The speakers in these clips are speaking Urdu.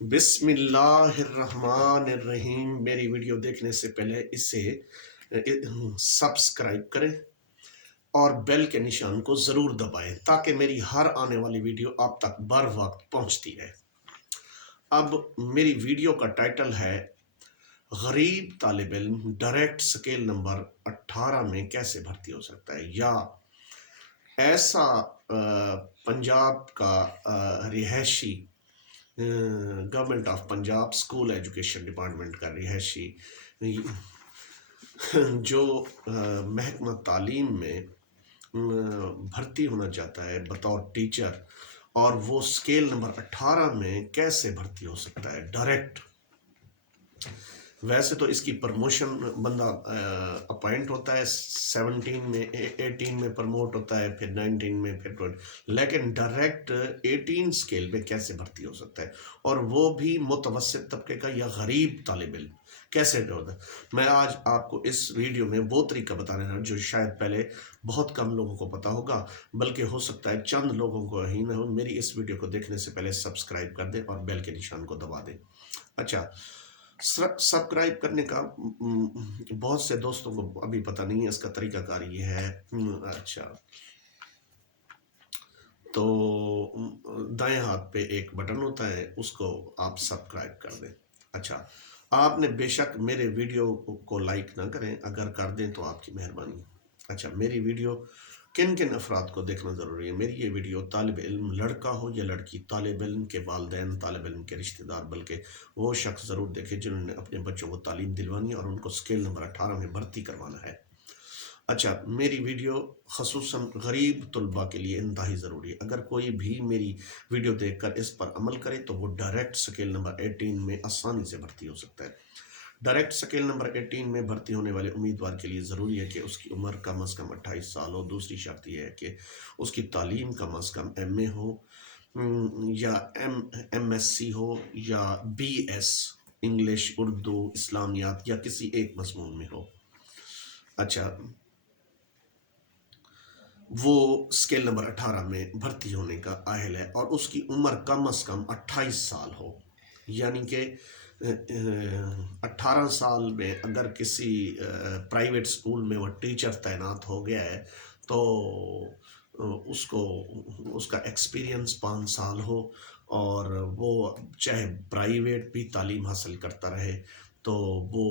بسم اللہ الرحمن الرحیم۔ میری ویڈیو دیکھنے سے پہلے اسے سبسکرائب کریں اور بیل کے نشان کو ضرور دبائیں تاکہ میری ہر آنے والی ویڈیو آپ تک بر وقت پہنچتی رہے۔ اب میری ویڈیو کا ٹائٹل ہے غریب طالب علم ڈائریکٹ سکیل نمبر 18 میں کیسے بھرتی ہو سکتا ہے، یا ایسا پنجاب کا رہائشی government of Punjab school education department کا رہائشی جو محکمہ تعلیم میں بھرتی ہونا چاہتا ہے بطور ٹیچر، اور وہ اسکیل نمبر 18 میں کیسے بھرتی ہو سکتا ہے ڈائریکٹ۔ ویسے تو اس کی پروموشن بندہ اپوائنٹ ہوتا ہے 17 میں، 18 میں پروموٹ ہوتا ہے، پھر 19 میں، پھر لیکن ڈائریکٹ 18 اسکیل میں کیسے بھرتی ہو سکتا ہے، اور وہ بھی متوسط طبقے کا یا غریب طالب علم کیسے ہوتا ہے۔ میں آج آپ کو اس ویڈیو میں وہ طریقہ بتانے رہا ہوں جو شاید پہلے بہت کم لوگوں کو پتا ہوگا، بلکہ ہو سکتا ہے چند لوگوں کو ہی نہ ہو۔ میری اس ویڈیو کو دیکھنے سے پہلے سبسکرائب کر دیں اور بیل کے نشان کو دبا دیں۔ اچھا، سبسکرائب کرنے کا بہت سے دوستوں کو ابھی پتہ نہیں ہے، اس کا طریقہ کار یہ ہے۔ اچھا، تو دائیں ہاتھ پہ ایک بٹن ہوتا ہے، اس کو آپ سبسکرائب کر دیں۔ اچھا، آپ نے بے شک میرے ویڈیو کو لائک نہ کریں، اگر کر دیں تو آپ کی مہربانی۔ اچھا، میری ویڈیو کن کن افراد کو دیکھنا ضروری ہے؟ میری یہ ویڈیو طالب علم لڑکا ہو یا لڑکی، طالب علم کے والدین، طالب علم کے رشتہ دار، بلکہ وہ شخص ضرور دیکھے جنہوں نے اپنے بچوں کو تعلیم دلوانی ہے اور ان کو اسکیل نمبر 18 میں بھرتی کروانا ہے۔ اچھا، میری ویڈیو خصوصاً غریب طلباء کے لیے انتہائی ضروری ہے۔ اگر کوئی بھی میری ویڈیو دیکھ کر اس پر عمل کرے تو وہ ڈائریکٹ اسکیل نمبر 18 میں آسانی سے بھرتی ہو سکتا ہے۔ ڈائریکٹ اسکیل نمبر 18 میں بھرتی ہونے والے امیدوار کے لیے ضروری ہے کہ اس کی عمر کم از کم 28 سال ہو۔ دوسری شرط یہ ہے کہ اس کی تعلیم کم از کم ایم اے ہو، یا ایم ایس سی ہو، یا بی ایس انگلش، اردو، اسلامیات یا کسی ایک مضمون میں ہو۔ اچھا، وہ اسکیل نمبر 18 میں بھرتی ہونے کا اہل ہے اور اس کی عمر کم از کم 28 سال ہو، یعنی کہ 18 سال میں اگر کسی پرائیویٹ اسکول میں وہ ٹیچر تعینات ہو گیا ہے تو اس کا ایکسپیرینس 5 سال ہو، اور وہ چاہے پرائیویٹ بھی تعلیم حاصل کرتا رہے تو وہ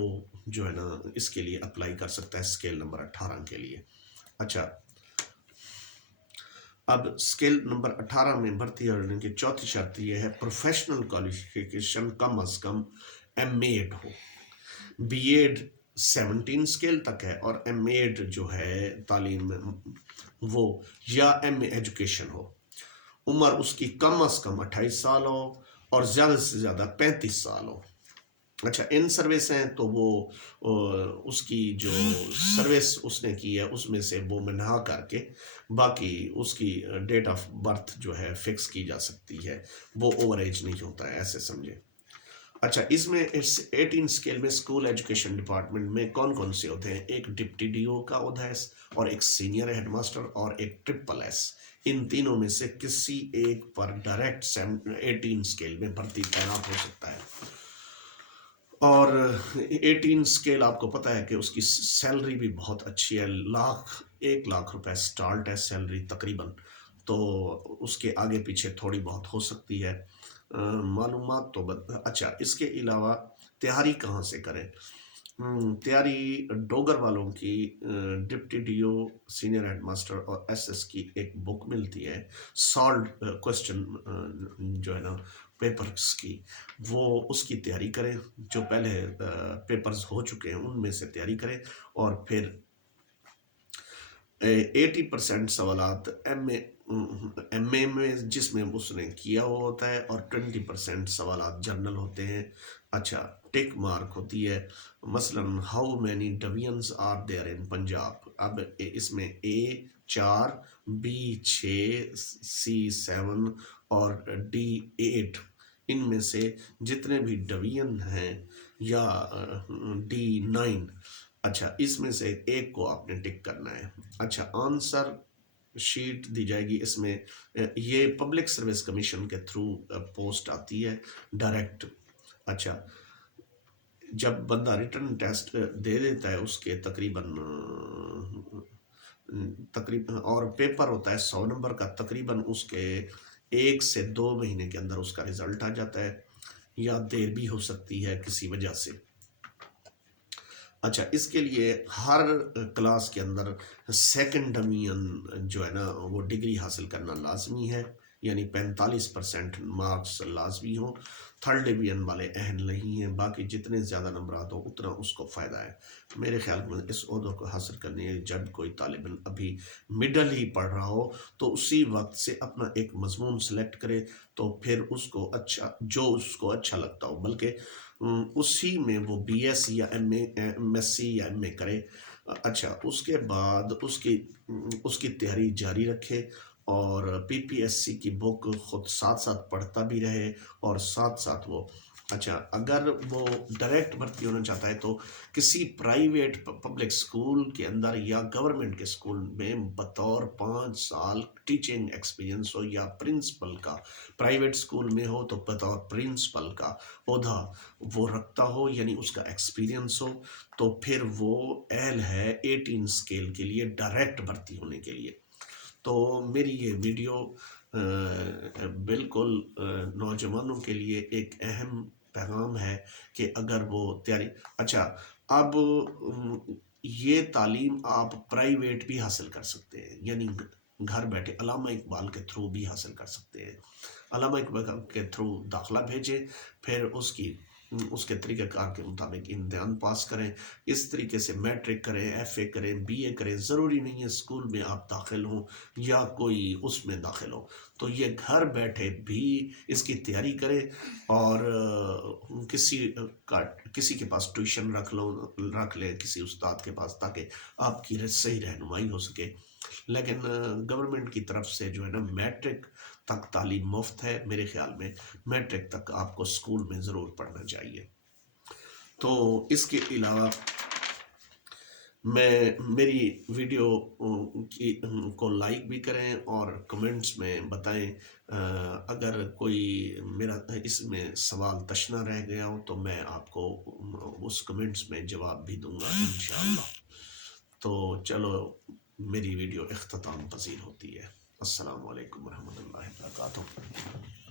جو ہے نا اس کے لیے اپلائی کر سکتا ہے اسکیل نمبر 18 کے لیے۔ اچھا، اب اسکیل نمبر 18 میں بھرتی ہونے کی چوتھی شرط یہ ہے پروفیشنل کوالیفیکیشن کم از کم ایم ایڈ ہو۔ بی ایڈ 17 اسکیل تک ہے، اور ایم ایڈ جو ہے تعلیم وہ یا ایم اے ایجوکیشن ہو۔ عمر اس کی کم از کم 28 سال ہو اور زیادہ سے زیادہ 35 سال ہو۔ اچھا، ان سروس ہیں تو وہ اس کی جو سروس اس نے کی ہے اس میں سے وہ منہا کر کے باقی اس کی ڈیٹ آف برتھ جو ہے فکس کی جا سکتی ہے، وہ اوور ایج نہیں ہوتا ہے، ایسے سمجھے۔ اچھا، اس میں 18 اسکیل میں اسکول ایجوکیشن ڈپارٹمنٹ میں کون کون سے ہوتے ہیں؟ ایک ڈپٹی ڈی او کا عہدہ ہے، اور ایک سینئر ہیڈ ماسٹر، اور ایک ٹرپل ایس۔ ان تینوں میں سے کسی ایک پر ڈائریکٹ 18 اسکیل میں بھرتی تعینات ہو سکتا ہے۔ اور 18 اسکیل آپ کو پتہ ہے کہ اس کی سیلری بھی بہت اچھی ہے، 1 لاکھ روپے سٹارٹ ہے سیلری تقریباً، تو اس کے آگے پیچھے تھوڑی بہت ہو سکتی ہے معلومات تو اچھا، اس کے علاوہ تیاری کہاں سے کریں؟ تیاری ڈوگر والوں کی deputy D O, senior head master اور ایس ایس کی ایک بک ملتی ہے، سالڈ کوسچن جو ہے نا پیپرز کی، وہ اس کی تیاری کریں۔ جو پہلے پیپرز ہو چکے ہیں ان میں سے تیاری کریں، اور پھر 80% سوالات ایم اے میں جس میں اس نے کیا ہوا ہوتا ہے، اور 20% سوالات جرنل ہوتے ہیں۔ اچھا، ٹک مارک ہوتی ہے، مثلا how many divisions are there in Punjab. اب اس میں اے 4، بی 6، سی 7 اور ڈی 8، ان میں سے جتنے بھی ڈویژن ہیں، یا ڈی 9، اچھا اس میں سے ایک کو آپ نے ٹک کرنا ہے۔ اچھا، آنسر شیٹ دی جائے گی، اس میں یہ پبلک سروس کمیشن کے تھرو پوسٹ آتی ہے ڈائریکٹ۔ اچھا، جب بندہ ریٹرن ٹیسٹ دے دیتا ہے اس کے تقریباً اور پیپر ہوتا ہے 100 نمبر کا، تقریباً اس کے 1 سے 2 مہینے کے اندر اس کا رزلٹ آ جاتا ہے، یا دیر بھی ہو سکتی ہے کسی وجہ سے۔ اچھا، اس کے لیے ہر کلاس کے اندر سیکنڈ ڈویژن جو ہے نا وہ ڈگری حاصل کرنا لازمی ہے، یعنی 45% مارکس لازمی ہوں۔ تھرڈ ڈویژن والے اہل نہیں ہیں، باقی جتنے زیادہ نمبرات ہو اتنا اس کو فائدہ ہے۔ میرے خیال میں اس عہدہ کو حاصل کرنے ہے، جب کوئی طالب علم ابھی مڈل ہی پڑھ رہا ہو تو اسی وقت سے اپنا ایک مضمون سلیکٹ کرے، تو پھر اس کو اچھا جو اس کو اچھا لگتا ہو، بلکہ اسی میں وہ بی ایس یا ایم ایس سی یا ایم اے کرے۔ اچھا، اس کے بعد اس کی تیاری جاری رکھے، اور پی پی ایس سی کی بک خود ساتھ ساتھ پڑھتا بھی رہے، اور ساتھ ساتھ وہ اچھا اگر وہ ڈائریکٹ بھرتی ہونا چاہتا ہے تو کسی پرائیویٹ پبلک اسکول کے اندر یا گورنمنٹ کے اسکول میں بطور 5 سال ٹیچنگ ایکسپیرینس ہو، یا پرنسپل کا، پرائیویٹ اسکول میں ہو تو بطور پرنسپل کا عہدہ وہ رکھتا ہو، یعنی اس کا ایکسپیرینس ہو، تو پھر وہ اہل ہے 18 اسکیل کے لیے ڈائریکٹ بھرتی ہونے کے لیے۔ تو میری یہ ویڈیو بالکل نوجوانوں کے لیے ایک اہم پیغام ہے کہ اگر وہ تیاری اچھا اب یہ تعلیم آپ پرائیویٹ بھی حاصل کر سکتے ہیں، یعنی گھر بیٹھے علامہ اقبال کے تھرو بھی حاصل کر سکتے ہیں۔ علامہ اقبال کے تھرو داخلہ بھیجیں، پھر اس کے طریقہ کار کے مطابق امتحان پاس کریں، اس طریقے سے میٹرک کریں، ایف اے کریں، بی اے کریں۔ ضروری نہیں ہے اسکول میں آپ داخل ہوں یا کوئی اس میں داخل ہو، تو یہ گھر بیٹھے بھی اس کی تیاری کریں، اور کسی کے پاس ٹیوشن رکھ لیں، کسی استاد کے پاس، تاکہ آپ کی صحیح رہنمائی ہو سکے۔ لیکن گورنمنٹ کی طرف سے جو ہے نا میٹرک تک تعلیم مفت ہے، میرے خیال میں میٹرک تک آپ کو اسکول میں ضرور پڑھنا چاہیے۔ تو اس کے علاوہ میری ویڈیو کو لائک بھی کریں، اور کمنٹس میں بتائیں اگر کوئی میرا اس میں سوال تشنہ رہ گیا ہو تو میں آپ کو اس کمنٹس میں جواب بھی دوں گا انشاءاللہ۔ تو چلو، میری ویڈیو اختتام پذیر ہوتی ہے۔ السلام علیکم ورحمۃ اللہ وبرکاتہ۔